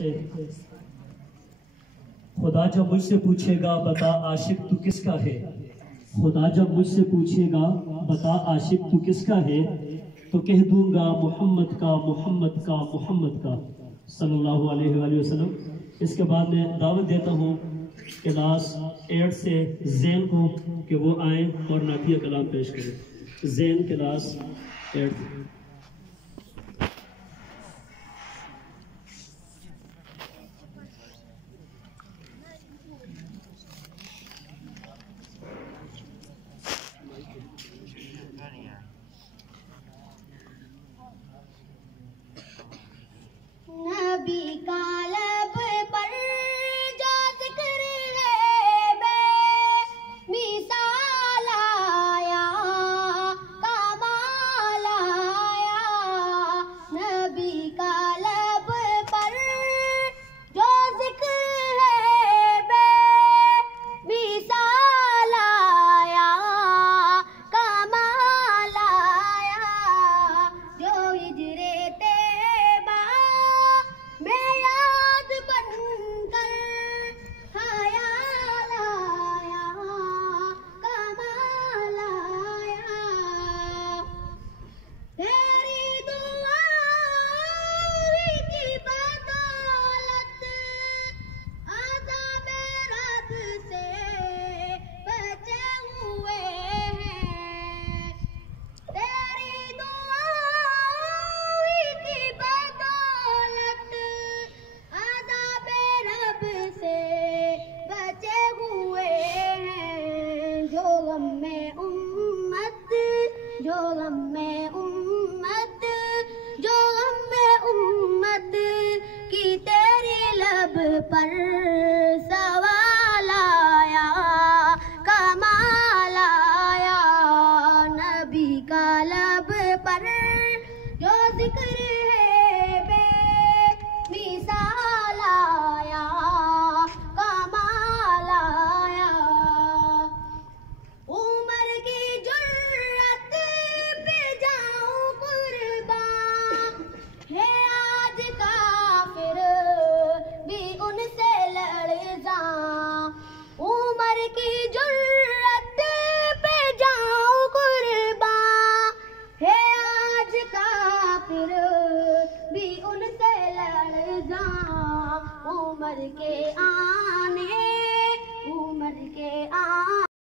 سے خدا جب مجھ سے پوچھے گا بتا عاشق تو کس کا ہے، خدا جب مجھ سے پوچھے گا بتا عاشق تو کس کا ہے، تو کہہ دوں گا محمد کا محمد کا محمد کا صلی اللہ علیہ وآلہ وسلم۔ اس کے بعد میں دعوت دیتا ہوں کلاس 8 سے زین کو کہ وہ آئیں اور نعتیہ کلام پیش کریں۔ زین کلاس 8۔ نبی کا لب پر جو ذکر ہے بے مثال آیا، کمال آیا۔ نبی کا لب پر جو ذکر ہے بے مثال آیا، کمال آیا۔ جو ہجرے پر سوال آیا، کمال آیا۔ نبی کا لب پر جو ذکر ہے بے مثال آیا، کمال آیا۔ عمر کی جرت پہ جاؤں قربان، ہے آج کافر بھی ان سے لڑ جاؤں۔ عمر کی جرت پہ جاؤں قربان، ہے آج کافر بھی ان سے لڑ جاؤں۔ عمر کے